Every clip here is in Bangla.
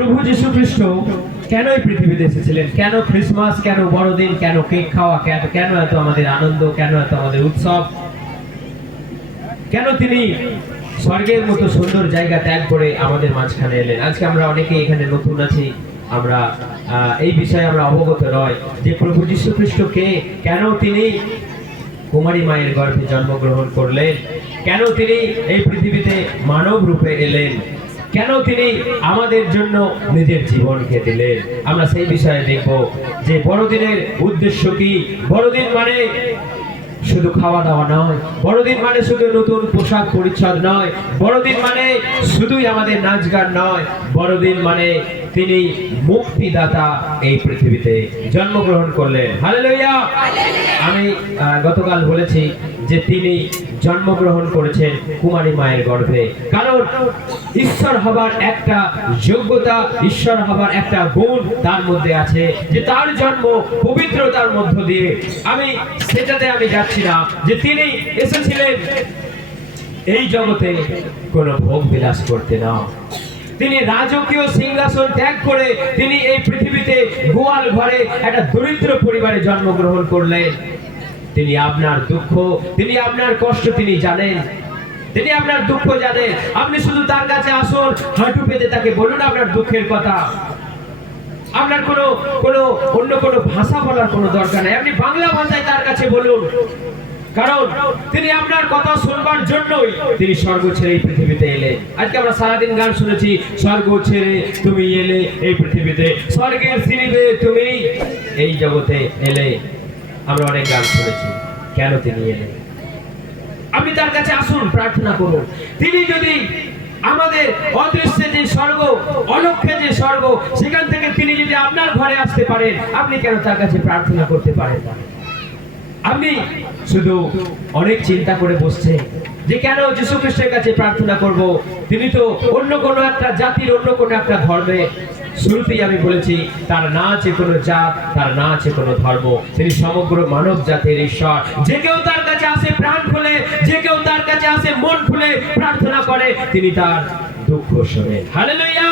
প্রভু যীশু খ্রিস্ট কেন এই পৃথিবীতে এসেছিলেন, কেন ক্রিসমাস, কেন বড়দিন, কেন কেক খাওয়া, কেন এত আমাদের আনন্দ, কেন এত আমাদের উৎসব, কেন তিনি স্বর্গের মতো সুন্দর জায়গা ত্যাগ করে আমাদের মাঝখানে এলেন। আজকে আমরা অনেকে এখানে নতুন আছি, আমরা এই বিষয়ে আমরা অবগত নয় যে প্রভু যীশু খ্রিস্ট কে, কেন তিনি কুমারী মায়ের গর্ভে জন্মগ্রহণ করলেন, কেন তিনি এই পৃথিবীতে মানব রূপে এলেন, কেন তিনি আমাদের জন্য নিজের জীবনকে দিলেন। আমরা সেই বিষয়ে দেখব যে বড়দিনের উদ্দেশ্য কি। বড়দিন মানে শুধু খাওয়া দাওয়া নয়, বড়দিন মানে শুধু নতুন পোশাক পরিচ্ছদ নয়, বড়দিন মানে শুধুই আমাদের নাচ গান নয়, বড়দিন মানে তিনি মুক্তিদাতা এই পৃথিবীতে জন্মগ্রহণ করলেন। হালেলুয়া। আমি গতকাল বলেছি যে তিনি জন্মগ্রহণ করেছেন কুমারী মায়ের গর্ভে, কারণ ঈশ্বর হবার একটা যোগ্যতা, ঈশ্বর হবার একটা গুণ তার মধ্যে আছে, যে তার জন্ম পবিত্রতার মধ্য দিয়ে। আমি সেটাতে যাচ্ছি না, যে তিনি এসেছিলেন এই জগতে কোনো ভোগ বিলাস করতে না। তিনি রাজকীয় সিংহাসন ত্যাগ করে তিনি এই পৃথিবীতে গোয়াল ঘরে একটা দরিদ্র পরিবারে জন্মগ্রহণ করলেন। তিনি আপনার দুঃখ, তিনি আপনার কষ্ট তিনি জানেন, তিনি আপনার দুঃখ জানেন। আপনি শুধু তার কাছে আসুন, হাঁটু পেতে তাকে বলুন আপনার দুঃখের কথা। আপনার কোনো অন্য কোনো ভাষা বলার কোনো দরকার নেই, আপনি বাংলা ভাষায় তার কাছে বলুন, কারণ তিনি আপনার কথা শুনবার জন্যই তিনি স্বর্গ ছেড়ে এই পৃথিবীতে এলেন। আজকে আমরা সারাদিন গান শুনেছি, স্বর্গ ছেড়ে তুমি এলে এই পৃথিবীতে, স্বর্গের সিঁড়িতে তুমি এই জগতে এলে। আমরা অনেক গান শুনেছি, কেন তিনি এলেন। আপনি তার কাছে আসুন, প্রার্থনা করুন। তিনি যদি আমাদের অদৃশ্যে যে স্বর্গ, অলক্ষ্যে যে স্বর্গ, সেখান থেকে তিনি যদি আপনার ঘরে আসতে পারেন, আপনি কেন তার কাছে প্রার্থনা করতে পারেন না? আপনি শুধু অনেক চিন্তা করে বসছেন যে কেন যীশু খ্রিস্টের কাছে প্রার্থনা করব, তিনি তো অন্য কোনো একটা জাতির, অন্য কোনো একটা ধর্মে। শুরুতেই আমি বলেছি, তার না আছে কোনো জাত, তার না আছে কোনো ধর্ম, তিনি সমগ্র মানব জাতির ঈশ্বর। যে কেউ তার কাছে আসে প্রাণ খুলে, যে কেউ তার কাছে আসে মন খুলে প্রার্থনা করে, তিনি তার দুঃখ শোনেন। হালেলুয়া।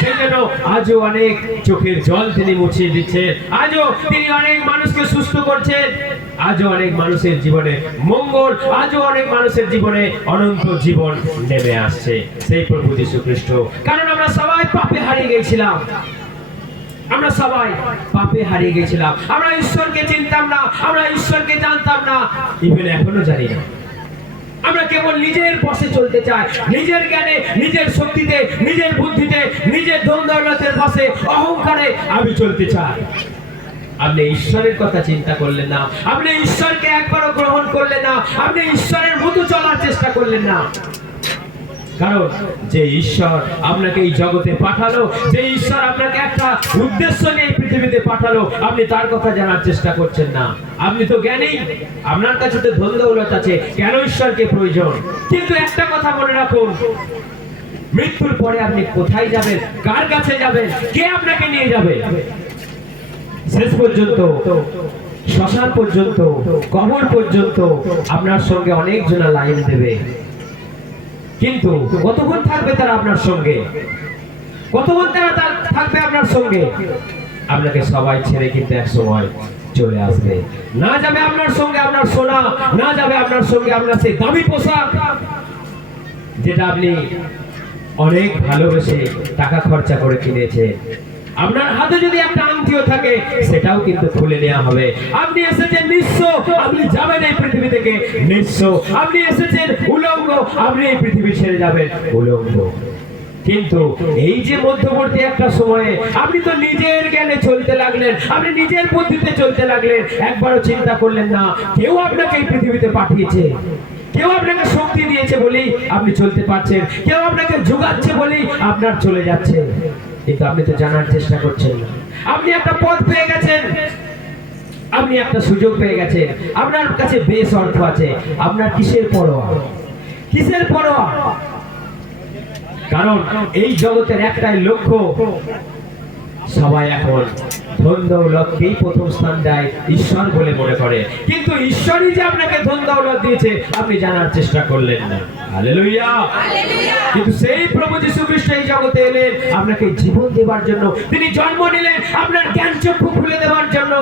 সেজন্য আজও অনেক চোখের জল তিনি মুছিয়ে দিচ্ছেন, আজও তিনি অনেক মানুষকে সুস্থ করছেন, আজও অনেক মানুষের জীবনে মঙ্গল, আজও অনেক মানুষের জীবনে অনন্ত জীবন নেমে আসছে সেই প্রভু যীশু খ্রিস্ট। কারণ আমরা সবাই পাপে হারিয়ে গেছিলাম, আমরা সবাই পাপে হারিয়ে গেছিলাম, আমরা ঈশ্বরকে চিনতাম না, আমরা ঈশ্বরকে জানতাম না, ইভেন এখনো জানি না। আমরা কেবল নিজের বশে চলতে চাই, নিজের জ্ঞানে, নিজের শক্তিতে, নিজের বুদ্ধিতে, নিজের ধন দৌলতের বশে, অহংকারে আমি চলতে চাই। আপনি ঈশ্বরের কথা চিন্তা করলেন না, আপনি ঈশ্বরকে একবারও গ্রহণ করলেন না, আপনি ঈশ্বরের মতো চলার চেষ্টা করলেন না। কারণ যে ঈশ্বর আপনাকে এই জগতে পাঠালো, যে ঈশ্বর আপনাকে একটা উদ্দেশ্য নিয়ে এই পৃথিবীতে পাঠালো, আপনি তার কথা জানার চেষ্টা করছেন না। আপনি তো জ্ঞানী, আপনার কাছে তো ধন দৌলত আছে, কেন ঈশ্বরকে প্রয়োজন? কিন্তু একটা কথা মনে রাখুন, মৃত্যুর পরে আপনি কোথায় যাবেন, কার কাছে যাবেন, কে আপনাকে নিয়ে যাবে? শেষ পর্যন্ত, শ্মশান পর্যন্ত, কবর পর্যন্ত আপনার সঙ্গে অনেকজনা লাইন দেবে, কিন্তু কতক্ষণ থাকবে তারা আপনার সঙ্গে? কতক্ষণ তারা থাকবে আপনার সঙ্গে? আপনাকে সবাই ছেড়ে কিন্তু এক সময় চলে আসবে। না যাবে আপনার সঙ্গে আপনার সোনা, না যাবে আপনার সঙ্গে আপনার সেই দামি পোশাক, যেটা আপনি অনেক ভালোবেসে টাকা খরচা করে কিনেছেন। আপনার হাতে যদি একটা আংটিও থাকে, সেটাও কিন্তু খুলে নেওয়া হবে। আপনি এসেছেন নিঃস্ব, আপনি যাবেন এই পৃথিবী থেকে নিঃস্ব। আপনি এসেছেন উলঙ্গ, আপনি এই পৃথিবী ছেড়ে যাবেন উলঙ্গ। কিন্তু এই যে মধ্যবর্তী একটা সময়ে আপনি তো নিজের জ্ঞানে চলতে লাগলেন, আপনি নিজের বুদ্ধিতে চলতে লাগলেন, একবারও চিন্তা করলেন না কেউ আপনাকে এই পৃথিবীতে পাঠিয়েছে, কেউ আপনাকে শক্তি দিয়েছে বলেই আপনি চলতে পারছেন, কেউ আপনাকে যোগাচ্ছে বলেই আপনার চলে যাচ্ছে। কিন্তু আপনি তো জানার চেষ্টা করছেন না। আপনি একটা পথ পেয়ে গেছেন, আপনি একটা সুযোগ পেয়ে গেছেন, আপনার কাছে বেশ অর্থ আছে, আপনার কিসের পরোয়া? কিসের পরোয়া? কারণ এই জগতের একটাই লক্ষ্য, সবাই এখন ধন দৌলতকেই প্রথম স্থান দেয়, ঈশ্বর বলে মনে করে। কিন্তু ঈশ্বরই যে আপনাকে ধন দৌলত দিয়েছে আপনি জানার চেষ্টা করলেন না। হালেলুয়া। কিন্তু সেই প্রভু যীশু খ্রিস্ট এই জগতে এলেন আপনাকে জীবন দেবার জন্য। তিনি জন্ম নিলেন আপনার জ্ঞান চক্ষু খুলে দেওয়ার জন্য,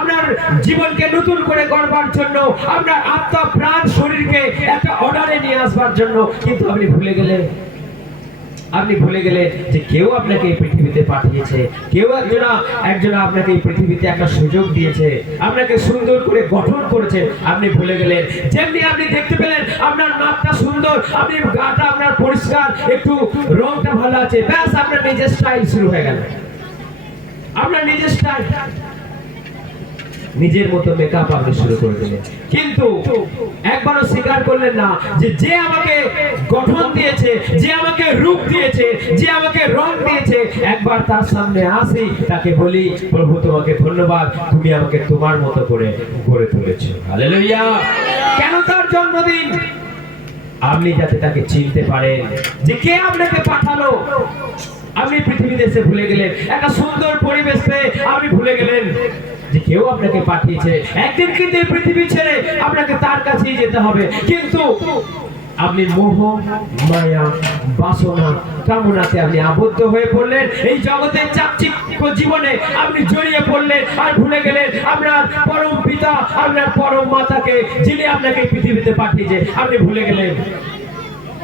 আপনার জীবনকে নতুন করে গড়বার জন্য, আপনার আত্মা প্রাণ শরীরকে একটা অর্ডারে নিয়ে আসবার জন্য। কিন্তু আপনি ভুলে গেলেন যে কেউ আপনাকে এই পৃথিবীতে পাঠিয়েছে, কেউ একজন আপনাকে এই পৃথিবীতে একটা সুযোগ দিয়েছে, আপনাকে সুন্দর করে গঠন করেছে। আপনি ভুলে গেলেন। যেমনি আপনি দেখতে পেলেন আপনার নাকটা সুন্দর, আপনি গাটা আপনার পরিষ্কার, একটু রংটা ভালো আছে, ব্যাস আপনার নিজের স্টাইল শুরু হয়ে গেল। আপনার নিজের স্টাইল, নিজের মতো মেকআপ আপনি শুরু করে দিলেন। কিন্তু একবারও স্বীকার করলেন না যে আমাকে গঠন দিয়েছে, যে আমাকে রূপ দিয়েছে, যে আমাকে রং দিয়েছে, একবার তার সামনে আসি, তাকে বলি, প্রভু তোমাকে ধন্যবাদ, তুমি আমাকে তোমার মতো করে গড়ে তুলেছো। হালেলুয়া। কেন তার জন্মদিন? আপনি যাতে তাকে চিনতে পারেন যে কে আপনাকে পাঠালো। আপনি পৃথিবীতে এসে ভুলে গেলেন, একটা সুন্দর পরিবেশ পেয়ে আপনি ভুলে গেলেন যে কেউ আপনাকে পাঠিয়েছে। একদিন কিন্তু এই পৃথিবী ছেড়ে আপনাকে তার কাছেই যেতে হবে। কিন্তু আপনি মোহ, মায়া, বাসনা, কামনাতে আপনি আবদ্ধ হয়ে পড়লেন। এই জগতের চাকচিক্য জীবনে আপনি জড়িয়ে পড়লেন আর ভুলে গেলেন আপনার পরম পিতা, আপনার পরম মাতাকে, যিনি আপনাকে পৃথিবীতে পাঠিয়েছে। আপনি ভুলে গেলেন।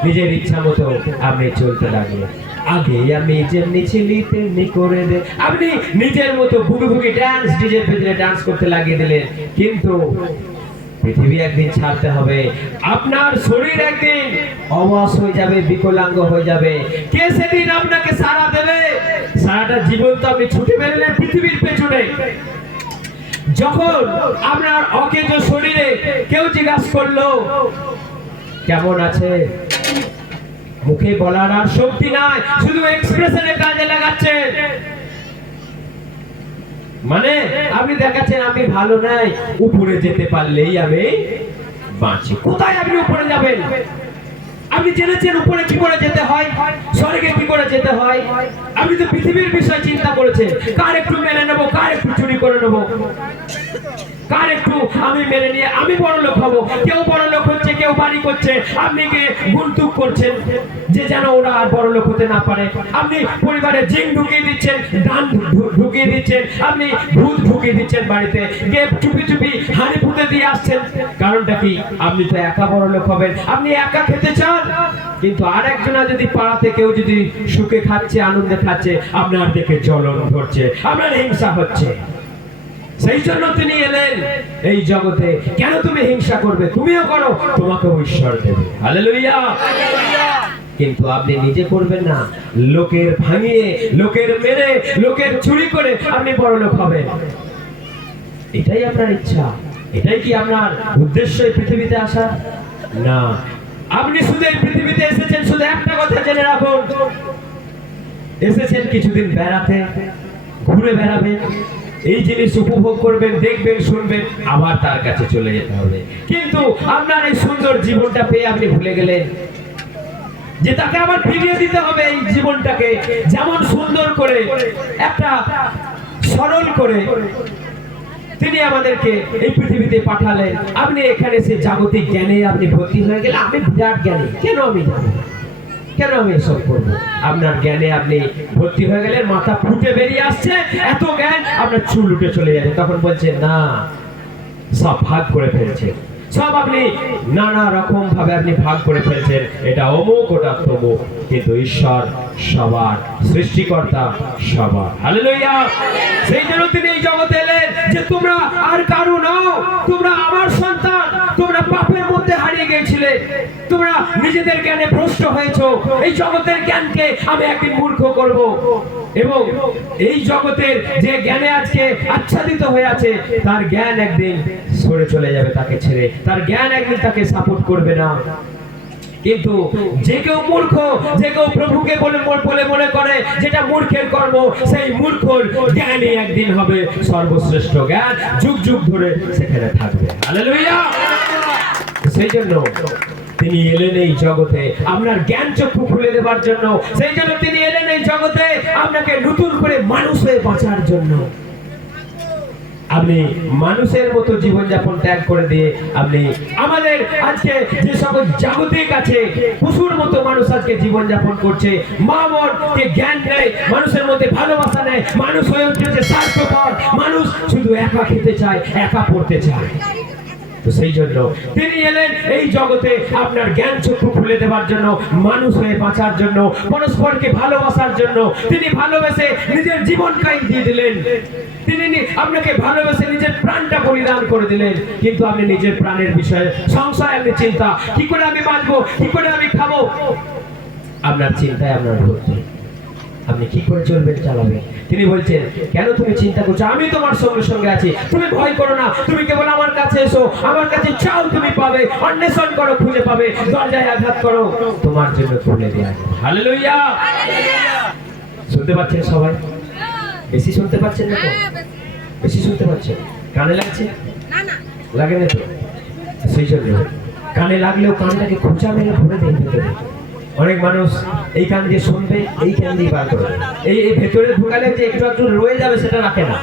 নিজের ইচ্ছা মতো আপনি চলতে লাগলেন। আগে আমি যেমনি ছিলি তেমনি করে দে, আপনি নিজের মতো বুকে বুকে ডান্স, ডিজের ভেতরে ডান্স করতে লাগিয়ে দিলেন। কিন্তু পৃথিবী একদিন ছাড়তে হবে, আপনার শরীর একদিন অবশ হয়ে যাবে, বিকলাঙ্গ হয়ে যাবে। কে সেদিন আপনাকে সাড়া দেবে? সারাটা জীবন তো আপনি ছুটে বেরোলেন পৃথিবীর পেছনে। যখন আপনার অকেজ শরীরে কেউ জিজ্ঞাসা করলো কেমন আছে, মুখে বলার আর শক্তি নাই, শুধু এক্সপ্রেশনে কাজে লাগাচ্ছে। মানে আপনি দেখাচ্ছেন আমি ভালো নাই, উপরে যেতে পারলেই আমি বাঁচি। কোথায় আপনি উপরে যাবেন? আপনি জেনেছেন উপরে কি করে যেতে হয়, স্বর্গে কি করে যেতে হয়? আপনি তো পৃথিবীর বিষয় চিন্তা করেছেন, কার একটু মেনে নেবো, কার একটু চুরি করে নেবো, কার একটু আমি মেনে নিয়ে আমি বড় লোক হবো। কেউ বড় লোক হচ্ছে, কেউ বাড়ি করছে, আপনি কে গুনতুক করছেন যে যেন ওরা আর বড় লোক হতে না পারে। আপনি পরিবারে জিন ঢুকিয়ে দিচ্ছেন, ডান ঢুকিয়ে দিচ্ছেন, আপনি ভূত ঢুকিয়ে দিচ্ছেন বাড়িতে, গিয়ে চুপি চুপি হাঁড়ি পুঁতে দিয়ে আসছেন। কারণটা কি? আপনি তো একা বড় লোক হবেন, আপনি একা খেতে চান। কিন্তু আর একজনা যদি পাড়াতে কেউ যদি সুখে খাচ্ছে, আনন্দে খাচ্ছে, আপনার দেখে জ্বলন ধরছে, আপনার হিংসা হচ্ছে। সেই জন্য তিনি এলেন এই জগতে। কেন তুমি হিংসা করবে? তুমিও করো, তোমাকেও ঈশ্বর দেবে। হালেলুয়া। কিন্তু আপনি নিজে করবেন না, লোকের ভাঙিয়ে, লোকের মেরে, লোকের চুরি করে আপনি বড় লোক হবেন। এটাই আপনার ইচ্ছা? এটাই কি আপনার উদ্দেশ্য এই পৃথিবীতে আসা? না। আপনি শুধু এই পৃথিবীতে এসেছেন, শুধু একটা কথা জেনে রাখুন, এসেছেন কিছুদিন বেড়াতে, ঘুরে বেড়াবেন, এই জিনিস উপভোগ করবেন, দেখবেন, শুনবেন, আবার তার কাছে চলে যেতে হবে। কিন্তু আপনার এই সুন্দর জীবনটা পেয়ে আপনি ভুলে গেলেন যে তাকে আবার ফিরিয়ে দিতে হবে এই জীবনটাকে। যেমন সুন্দর করে একটা সরল করে তিনি আমাদেরকে এই পৃথিবীতে পাঠালেন। আপনি এখানে সে জাগতিক জ্ঞানে আপনি ভর্তি হয়ে গেলে, আমি বিরাট জ্ঞানী, কেন আমি জানি, কেন আমি এসব করবো? আপনার জ্ঞানে আপনি ভর্তি হয়ে গেলেন, মাথা ফুটে বেরিয়ে আসছে, এত জ্ঞান, আপনার চুল উঠে চলে যাচ্ছে। তখন বলছেন না, সব ভাগ করে ফেলছে, সব আপনি নানা রকম ভাবে আপনি ভাগ করে ফেলছেন, এটা অমুক, ওটা তমুক। কিন্তু ঈশ্বর সবার, সৃষ্টিকর্তা সবার। হালেলুয়া। সেই জন্য তিনি এই জগতে এলেন যে তোমরা আর কারো নও, তোমরা আমার সন্তান। তোমরা পাপের মধ্যে হারিয়ে গিয়েছিলে, তোমরা নিজেদের জ্ঞানে ভ্রষ্ট হয়েছো। এই জগতের জ্ঞানকে আমি একদিন মূর্খ করব, এবং এই জগতের যে জ্ঞানে আজকে আচ্ছাদিত হয়ে আছে, তার জ্ঞান একদিন সরে চলে যাবে তাকে ছেড়ে, তার জ্ঞান একদিন তাকে সাপোর্ট করবে না। কিন্তু যে কেউ মূর্খ, যে কেউ প্রভুকে বলে মনে করে যেটা মূর্খের কর্ম, সেই মূর্খর জ্ঞানই একদিন হবে সর্বশ্রেষ্ঠ জ্ঞান, যুগ যুগ ধরে সেখানে থাকবে। হালেলুয়া। সেই জন্য তিনি এলেন এই জগতে আপনার জ্ঞান চক্ষু খুলে দেবার জন্য। সেই জন্য তিনি এলেন এই জগতে আপনাকে নতুন করে মানুষ হয়ে বাঁচার জন্য। আপনি মানুষের মতো জীবনযাপন ত্যাগ করে দিয়ে আপনি আমাদের আজকে যে সকল জাগতিক আছে পশুর মতো মানুষ আজকে জীবনযাপন করছে, মা বোনকে জ্ঞান দেয়, মানুষের মধ্যে ভালোবাসা নেয়, মানুষ হয়ে উঠেছে স্বার্থপর, মানুষ শুধু একা খেতে চায়, একা পড়তে চায়। তো সেই জন্য তিনি এলেন এই জগতে আপনার জ্ঞান চক্ষু খুলে দেওয়ার জন্য, মানুষ হয়ে বাঁচার জন্য, পরস্পরকে ভালোবাসার জন্য। তিনি ভালোবেসে নিজের জীবনটাই দিয়ে দিলেন, তিনি আপনাকে ভালোবেসে নিজের প্রাণটা বলিদান করে দিলেন। কিন্তু আপনি নিজের প্রাণের বিষয়ে সংশয়, আপনি চিন্তা, কি করে আমি বাঁচবো, কি করে আমি খাবো, আপনার চিন্তায় আপনার ভর্তি। আপনি কি করে চলবেন, চালাবেন? তিনি বলছেন, কেন তুমি চিন্তা করছো? আমি তোমার সঙ্গে সঙ্গে আছি, তুমি ভয় করো না, তুমি কেবল আমার কাছে এসো, আমার কাছে চাও, তুমি পাবে, অন্বেষণ করো, খুঁজে পাবে, দরজায় আঘাত করো, তোমার জন্য খুলে দেয়া হবে। হালেলুয়া! শুনতে পাচ্ছেন সবাই? বেশি শুনতে পাচ্ছেন না তো? বেশি শুনতে পাচ্ছেন? কানে লাগছে? লাগে না তো? সেই জন্য কানে লাগলেও কানটাকে খোঁচা মেরে ভরে দেন ভেতরে। অনেক মানুষ এই কান দিয়ে শুনবে, এই কান দিয়ে বার করবে, এই ভেতরে ঢুকালে যে একটু একটু রয়ে যাবে সেটা রাখে না,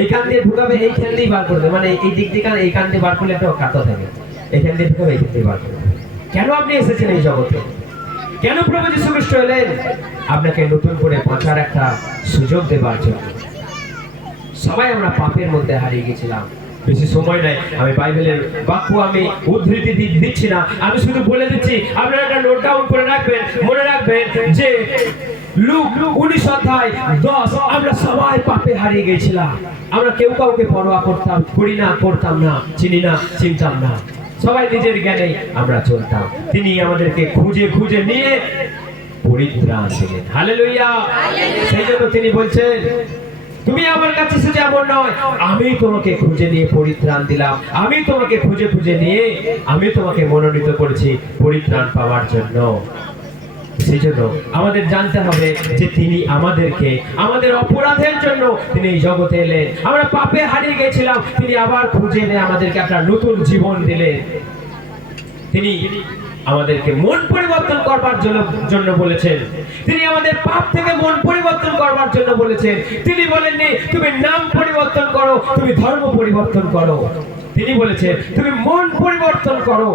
এই কান দিয়ে ঢুকাবে, এই কান দিয়ে বার করবে, মানে এই দিক দিয়ে এই কান দিয়ে বার করলে একটা কাতো থাকে, এই কান দিয়ে ঢুকাবে, এই কান দিয়ে বার করবে। কেন আপনি এসেছেন এই জগতে? কেন প্রভু যীশু খ্রিস্ট এলেন? আপনাকে নতুন করে বাঁচার একটা সুযোগ দেবার জন্য। সবাই আমরা পাপের মধ্যে হারিয়ে গেছিলাম। বেশি সময় নাই, আমি বাইবেলের বাক্য আমি উদ্ধৃতি দিচ্ছি না, আমি শুধু বলে দিচ্ছি, আপনারা একটা নোট ডাউন করে রাখবেন, মনে রাখবেন যে লুক 19:10 আমরা সবাই পাপে হারিয়ে গেছিলাম। আমরা কেউ কাউকে পরোয়া করতাম না, চিনি না, চিনতাম না, সবাই নিজের জ্ঞানে আমরা চলতাম। তিনি আমাদেরকে খুঁজে খুঁজে নিয়ে পরিত্রাণ দিলেন। হালেলুয়া! সেই জন্য তিনি বলছেন, তুমি আমার কাছে এসে যেমন নয়, আমি তোমাকে খুঁজে নিয়ে পরিত্রাণ দিলাম, আমি তোমাকে খুঁজে খুঁজে নিয়ে আমি তোমাকে মনোনীত করেছি পরিত্রাণ পাওয়ার জন্য। সেই জন্য আমাদের জানতে হবে যে তিনি আমাদেরকে আমাদের অপরাধের জন্য তিনি এই জগতে এলেন। আমরা পাপে হারিয়ে গেছিলাম, তিনি আবার খুঁজে এনে আমাদেরকে একটা নতুন জীবন দিলেন। তিনি আমাদেরকে মন পরিবর্তন করবার জন্য বলেছেন, তিনি আমাদের পাপ থেকে মন পরিবর্তন করবার জন্য বলেছেন। তিনি বলেননি তুমি নাম পরিবর্তন করো, তুমি ধর্ম পরিবর্তন করো, তিনি বলেছেন তুমি মন পরিবর্তন করো,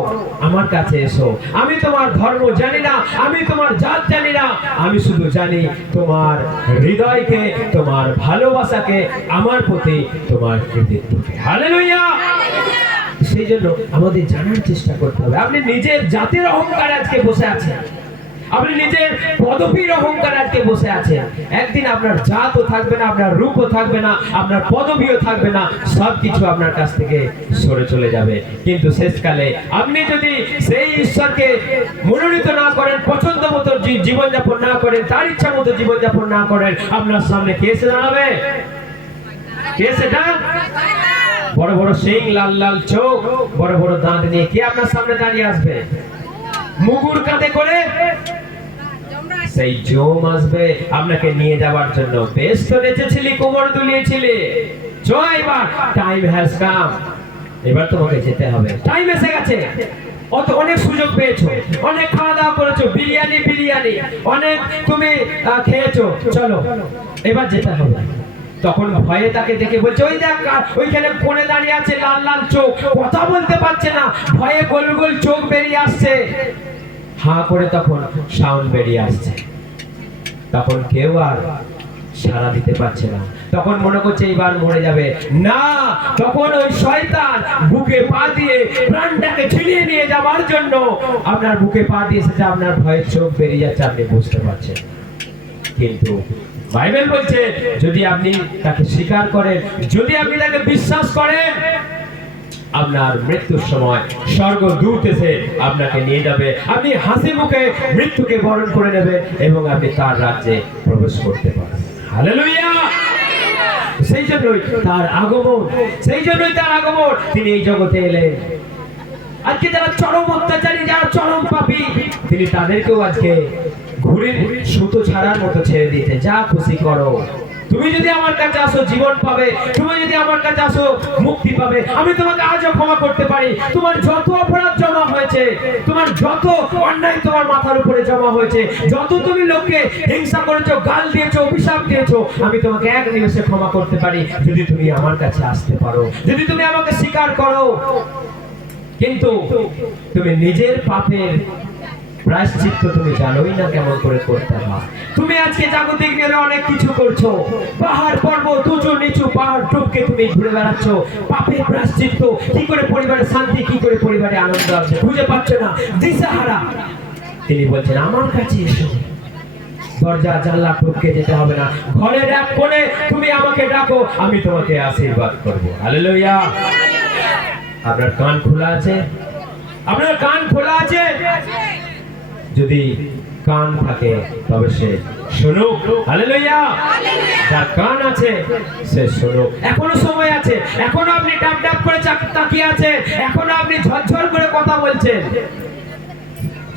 আমার কাছে এসো। আমি তোমার ধর্ম জানি না, আমি তোমার জাত জানি না, আমি শুধু জানি তোমার হৃদয়কে, তোমার ভালোবাসাকে, আমার প্রতি তোমার কৃতজ্ঞতাকে। হালেলুয়া! সেই জন্য আমাদের জানার চেষ্টা করতে হবে। আপনি নিজের জাতের অহংকার আজকে বসে আছেন, আপনি নিজের পদবীর অহংকার আজকে বসে আছেন। একদিন আপনার জাতও থাকবে না, আপনার রূপও থাকবে না, আপনার পদবীও থাকবে না, সবকিছু আপনার কাছ থেকে সরে চলে যাবে। কিন্তু শেষকালে আপনি যদি সেই ঈশ্বরকে মনোনীত না করেন, পছন্দ মতো জীবনযাপন না করেন, তার ইচ্ছা মতো জীবনযাপন না করেন, আপনার সামনে কে এসে দাঁড়াবে? কে সেটা? বড় বড় সিং, লাল লাল চোখ, বড় বড় দাঁত নিয়ে কে আপনার সামনে দাঁড়িয়ে আসবে? মুগুর কাঁধে করে সেই জম আসবে আপনাকে নিয়ে যাওয়ার জন্য। বেশ তো নেচেছিলি, কোমর দুলিয়েছিলি, চল এবার টাইম হ্যাজ কাম, এবার তোমাকে যেতে হবে, টাইম এসে গেছে। অনেক সুযোগ পেয়েছো, অনেক খাওয়া দাওয়া করেছো, বিরিয়ানি অনেক তুমি খেয়েছো, চলো এবার যেতে হবে। তখন ভয়ে তাকে দেখে বলছে, ওই দেখ ওইখানে কোণে দাঁড়িয়ে আছে, লাল লাল চোখ, কথা বলতে পারছে না, ভয়ে গোল গোল চোখ বেরিয়ে আসছে, হাঁ করে তখন সাউন্ড বেরিয়ে আসছে। তখন কেউ আর সাড়া দিতে পারছে না, তখন মনে করছে এবার মরে যাবে না। তখন ওই শয়তান বুকে পা দিয়ে প্রাণটাকে ছিনিয়ে নিয়ে যাওয়ার জন্য আপনার বুকে পা দিয়েছে, যে আপনার ভয়ের চোখ বেরিয়ে যাচ্ছে, আপনি বুঝতে পারছেন। কিন্তু বাইবেল বলছে যদি আপনি তাকে স্বীকার করেন, যদি আপনি তাকে বিশ্বাস করেন, আপনার মৃত্যুর সময় স্বর্গদূত এসে আপনাকে নিয়ে যাবে, আপনি হাসি মুখে মৃত্যুকে বরণ করে নেবে এবং আপনি তার রাজ্যে প্রবেশ করতে পারবেন। হালেলুয়া! সেই জন্যই তার আগমন, তিনি এই জগতে এলেন। আজকে যারা চরম অত্যাচারী, যারা চরম পাপী, তিনি তাদেরকেও আজকে ঘুরে সুতো ছাড়ার মতো ছেড়ে দিতে, যা খুশি করো, তুমি যদি আমার কাছে আসো জীবন পাবে, তুমি যদি আমার কাছে আসো মুক্তি পাবে। আমি তোমাকে আজও ক্ষমা করতে পারি। তোমার যত অপরাধ জমা হয়েছে, তোমার যত অন্যায় তোমার মাথার উপরে জমা হয়েছে, যত তুমি লোককে হিংসা করেছো, গাল দিয়েছো, অভিশাপ দিয়েছো, আমি তোমাকে এক নিমেষে ক্ষমা করতে পারি যদি তুমি আমার কাছে আসতে পারো, যদি তুমি আমাকে স্বীকার করো। কিন্তু তুমি নিজের পাপের প্রায়শ্চিত্ত তুমি জানোই না কেমন করে করতে হয়। তুমি আজকে জাগতিক নিয়ে অনেক কিছু করছো, পাহাড় পর্বত উঁচু নিচু পাহাড় টপকে তুমি ঘুরে বেড়াচ্ছ। পাপের প্রায়শ্চিত্ত কি করে পরিবারে শান্তি, কি করে পরিবারে আনন্দ আছে খুঁজে পাচ্ছ না, দিশাহারা। তিনি বলছেন আমার কাছে এসো, দরজা জানলা টপকে যেতে হবে না, ঘরের এক কোণে তুমি আমাকে ডাকো, আমি তোমাকে আশীর্বাদ করবো। হালেলুয়া। আপনার কান খোলা আছে? আপনার কান খোলা আছে? যদি কান থাকে তবে সে শুনুক। হালেলুয়া। যার কান আছে সে শুনুক। এখনো সময় আছে, এখনো আপনি ডাব ডাব করে তাকিয়ে আছে, এখনো আপনি ঝরঝর করে কথা বলছেন,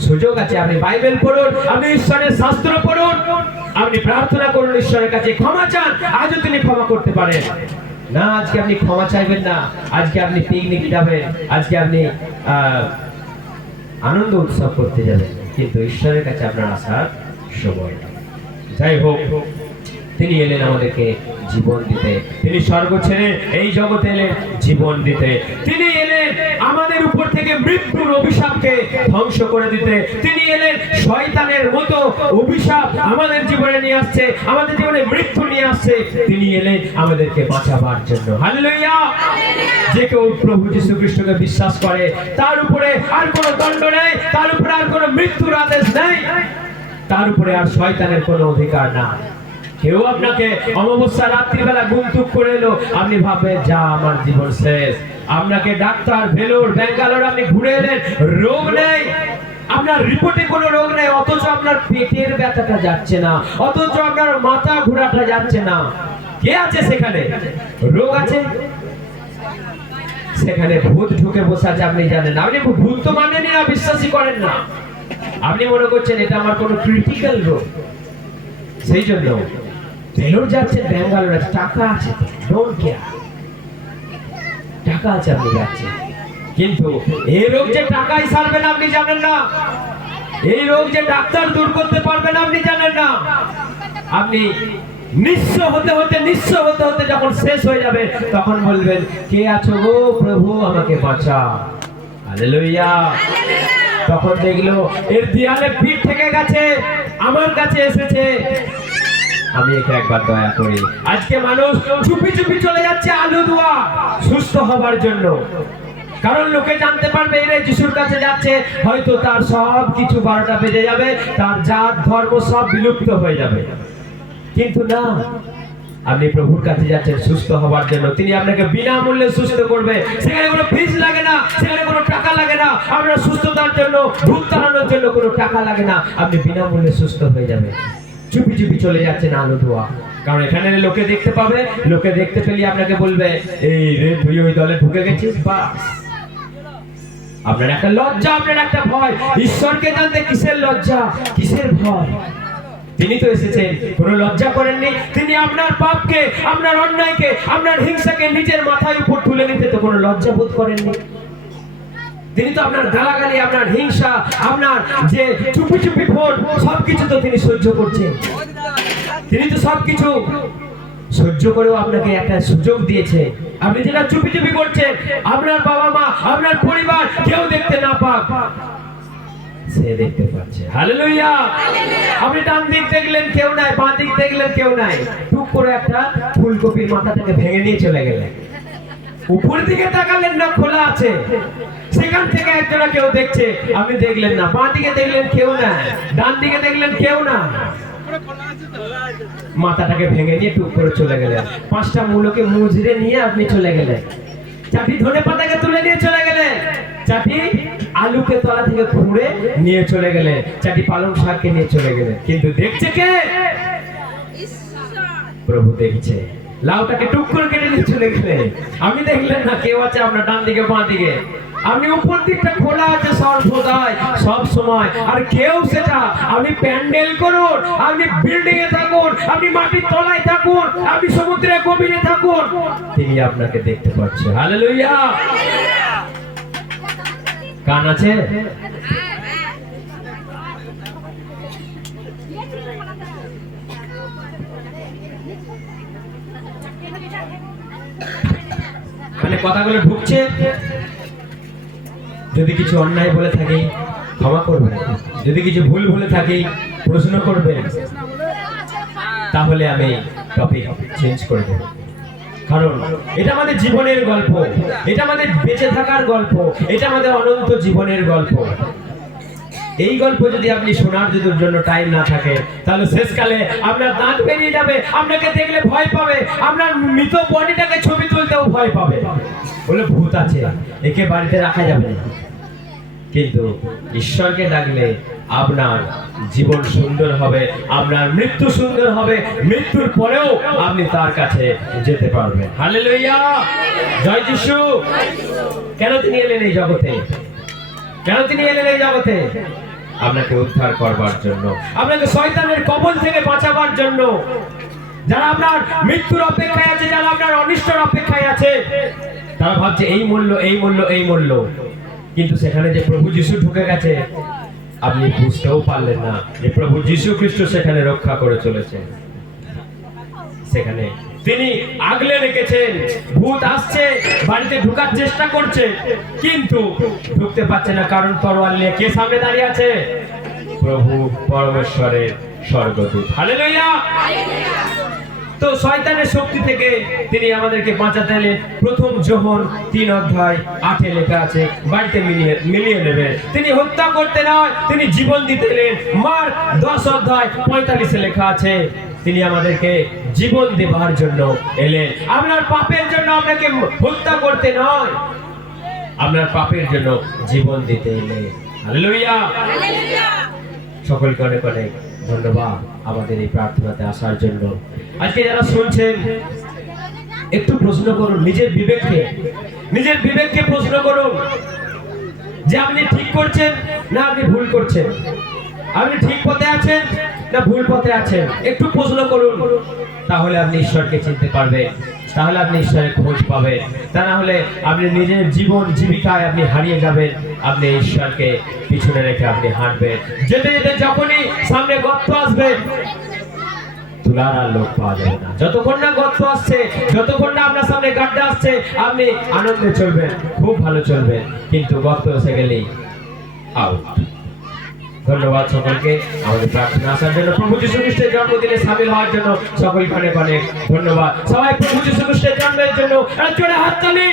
সুযোগ আছে। আপনি বাইবেল পড়ুন, আপনি ঈশ্বরের শাস্ত্র পড়ুন, আপনি প্রার্থনা করুন, ঈশ্বরের কাছে ক্ষমা চান, আজও তিনি ক্ষমা করতে পারেন। না, আজকে আপনি ক্ষমা চাইবেন না, আজকে আপনি পিকনিক যাবেন, আজকে আপনি আনন্দ উৎসব করতে যাবেন, কিন্তু ঈশ্বরের কাছে আপনার আসার সময়। যাই হোক, তিনি এলেন আমাদেরকে জীবন দিতে, তিনি স্বর্গ ছেড়ে এই জগতে এলেন জীবন দিতে, তিনি এলেন আমাদের উপর থেকে মৃত্যুর অভিশাপকে ধ্বংস করে দিতে, তিনি এলেন শয়তানের মতো অভিশাপ আমাদের জীবনে নিয়ে আসছে, আমাদের জীবনে মৃত্যু নিয়ে আসছে, তিনি এলেন আমাদেরকে বাঁচাবার জন্য। হালেলুয়া। যে কেউ প্রভু যীশু খ্রিস্টকে বিশ্বাস করে তার উপরে আর কোনো দণ্ড নেই, তার উপরে আর কোনো মৃত্যুর আদেশ নেই, তার উপরে আর শয়তানের কোনো অধিকার নাই। কেউ আপনাকে অমাবস্যা রাত্রিবেলা গুমটুক করে এলো, আপনি ভাববেন যা আমার জীবন শেষ। আপনাকে ডাক্তার ভেলোর ব্যাঙ্গালোর আপনি ঘুরে এলেন, রোগ নেই, আপনার রিপোর্টে কোনো রোগ নেই, অথচ আপনার পেটের ব্যথাটা যাচ্ছে না, অথচ আপনার মাথা ঘোরাটা যাচ্ছে না। কে আছে সেখানে? রোগ আছে। সেখানে ভূত ঢুকে বসে আছে, আপনি জানেন না। আপনি ভূত তো মানেন না, বিশ্বাসই করেন না, আপনি মনে করছেন এটা আমার কোনো ক্রিটিক্যাল রোগ। সেই জন্য ভেলোর যাচ্ছেন, ব্যাঙ্গালোর আছে, টাকা আছে, ডোন্ট কেয়ার, টাকা আছে, আপনি যাচ্ছেন। কিন্তু এই রোগ যে টাকাই সারবে না আপনি জানেন না, এই রোগ যে ডাক্তার দূর করতে পারবে না আপনি জানেন না। আপনি নিঃস্ব হতে হতে যখন শেষ হয়ে যাবে তখন বলবেন কে আছো গো প্রভু, আমাকে বাঁচাও। হালেলুয়া। তখন দেখলো এর দেয়ালে পিঠ থেকে গেছে, আমার কাছে এসেছে, আমি একে একবার দয়া করি। আজকে মানুষ চুপি চুপি চলে যাচ্ছে আলুদুয়া সুস্থ হবার জন্য, কারণ লোকে জানতে পারবে এরা যিশুর কাছে যাচ্ছে, হয়তো তার সব কিছু 12টা বেজে যাবে, তার জাত ধর্ম সব বিলুপ্ত হয়ে যাবে। কিন্তু না, আপনি প্রভুর কাছে যাচ্ছেন সুস্থ হবার জন্য, তিনি আপনাকে বিনামূল্যে সুস্থ করবে। সেখানে কোনো ফিস লাগে না, সেখানে কোনো টাকা লাগে না, আপনার সুস্থতার জন্য, ভূত তাড়ানোর জন্য কোনো টাকা লাগে না, আপনি বিনামূল্যে সুস্থ হয়ে যাবেন। চুপি চুপি চলে যাচ্ছেন আলুদুয়া, কারণ এখানে লোকে দেখতে পাবে, লোকে দেখতে পেলে আপনাকে বলবে এই রে তুই ওই দলে ঢুকে গেছিস। বাস, আপনার একটা লজ্জা, আপনার একটা ভয়। ঈশ্বরকে জানতে কিসের লজ্জা, কিসের ভয়? তিনি তো এসেছেন কোনো লজ্জা করেননি, তিনি আপনার পাপকে, আপনার অন্যায়কে, আপনার হিংসাকে নিজের মাথায় উপর তুলে নিতে তো কোনো লজ্জা বোধ করেননি। তিনি তো আপনার গালাগালি, আপনার হিংসা, আপনার যে চুপি চুপি ফোন, সবকিছু তো তিনি সহ্য করছেন। তিনি তো সবকিছু সহ্য করেও আপনাকে একটা সুযোগ দিয়েছে, আপনি যেটা চুপি চুপি করছেন, আপনার বাবা মা, আপনার পরিবার কেউ দেখতে না পাক, সে দেখতে পাচ্ছে। হালেলুয়া। আপনি ডান দিক দেখলেন কেউ নাই, বাঁ দিক দেখলেন কেউ নাই, টুক করে একটা ফুলকপির মাথাটাকে ভেঙে নিয়ে চলে গেলেন। উপর দিকে তাকালেন না, খোলা আছে, সেখান থেকে একজনা কেউ দেখছে, আপনি দেখলেন না। বাঁ দিকে দেখলেন কেউ নাই, ডান দিকে দেখলেন কেউ না, মাথাটাকে ভেঙে নিয়ে টুক করে চলে গেলেন। 5টা মূলকে মুজরে নিয়ে আপনি চলে গেলেন, চাটি ধনে পাতাকে তুলে নিয়ে চলে গেলেন, চাটি আলুকে তলা থেকে খুঁড়ে নিয়ে চলে গেলেন, চাটি পালং শাককে নিয়ে চলে গেলেন। কিন্তু দেখছে কে? প্রভু দেখছে। লাউটাকে টুক করে কেটে নিয়ে চলে গেলেন, আপনি দেখলেন না, কেউ আছে আপনার ডান দিকে বাঁ দিকে। আপনি উপর দিকটা খোলা আছে সর্বদাই সব সময়, আর কেউ সেটা আপনি প্যান্ডেল করুন, আপনি বিল্ডিং এ থাকুন, আপনি মাটির তলায় থাকুন, আপনি সমুদ্রের গভীরে থাকুন, তিনি আপনাকে দেখতে পাচ্ছে। হালেলুয়া। কান আছে? মানে কথাগুলো ঢুকছে? যদি কিছু অন্যায় বলে থাকি ক্ষমা করবেন, যদি কিছু ভুল বলে থাকি প্রশ্ন করবেন, তাহলে আমি টপিক চেঞ্জ করে দেব। কারণ এটা আমাদের জীবনের গল্প, এটা আমাদের বেঁচে থাকার গল্প, এটা আমাদের অনন্ত জীবনের গল্প। এই গল্প যদি আপনি শোনার জন্য টাইম না থাকে, তাহলে শেষকালে আপনার দাঁত বেরিয়ে যাবে, আপনাকে দেখলে ভয় পাবে, আপনার মৃত বডিটাকে ছবি তুলতেও ভয় পাবে, বলে ভূত আছে, একে বাড়িতে রাখা যাবে না। কিন্তু ঈশ্বরকে ডাকলে আপনার জীবন সুন্দর হবে, আপনার মৃত্যু সুন্দর হবে, মৃত্যুর পরেও আপনি তার কাছে যেতে পারবেন। হালেলুয়া, জয় যিশু। কেন তিনি এলেন এই জগতে? কেন তিনি এলেন এই জগতে? আপনাকে উদ্ধার করবার জন্য, আপনাকে শয়তানের কবল থেকে বাঁচাবার জন্য। যারা আপনার মৃত্যুর অপেক্ষায় আছে, যারা আপনার অনিষ্টর অপেক্ষায় আছে, তারা ভাবছে এই মূল্য, এই মূল্য, এই মূল্য, কিন্তু সেখানে যে প্রভু যিশু ঢুকে গেছে আপনি বুঝতেও পারলেন না যে প্রভু যিশু খ্রিস্ট সেখানে রক্ষা করে চলেছে। সেখানে তিনি আগলে রেখেছেন। ভূত আসছে, বাড়িতে ঢোকার চেষ্টা করছে, কিন্তু ঢুকতে পারছে না, কারণ তরোয়াল নিয়ে কে সামনে দাঁড়িয়ে আছে? প্রভু পরমেশ্বরের স্বর্গদূত। হালেলুয়া। তো শয়তানের শক্তি থেকে তিনি আমাদেরকে বাঁচাতে এলেন। প্রথম যোহন 3:8 লেখা আছে, বাড়িতে মিলিয়ে নেবে। তিনি হত্যা করতে নয়, তিনি জীবন দিতে এলেন। মার্ক 10:45 লেখা আছে, তিনি আমাদেরকে জীবন দেবার জন্য এলেন। আপনার পাপের জন্য আপনাকে হত্যা করতে নয়, আপনার পাপের জন্য জীবন দিতে এলেন। হালেলুয়া। সকলকে অনেক অনেক ধন্যবাদ আমাদের এই প্রার্থনাতে আসার জন্য। আজকে যারা শুনছেন, একটু প্রশ্ন করুন নিজের বিবেককে প্রশ্ন করুন যে আপনি ঠিক করছেন না আপনি ভুল করছেন, আপনি ঠিক পথে আছেন না ভুল পথে আছেন। একটু প্রশ্ন করুন, তাহলে আপনি ঈশ্বরকে চিনতে পারবেন, তাহলে আপনি ঈশ্বরের খোঁজ পাবেন। তা না হলে আপনি নিজের জীবন জীবিকায় আপনি হারিয়ে যাবেন, আপনি ঈশ্বরকে পিছনে রেখে আপনি হাঁটবেন। যেতে যেতে যখনই সামনে গর্ত আসবে, তোলার আর লোক পাওয়া যাবে না। যতক্ষণ না গর্ত আসছে, যতক্ষণ না আপনার সামনে গাড্ডা আসছে, আপনি আনন্দে চলবেন, খুব ভালো চলবেন, কিন্তু গর্ত এসে গেলেই আউট। ধন্যবাদ সকলকে আমাদের প্রার্থনা আসার জন্য, প্রভু যীশু খ্রিস্টের জন্মদিনে সামিল হওয়ার জন্য সকলকে অনেক অনেক ধন্যবাদ। সবাই প্রভু যীশু খ্রিস্টের জন্মের জন্য একজোড়ে হাততালি।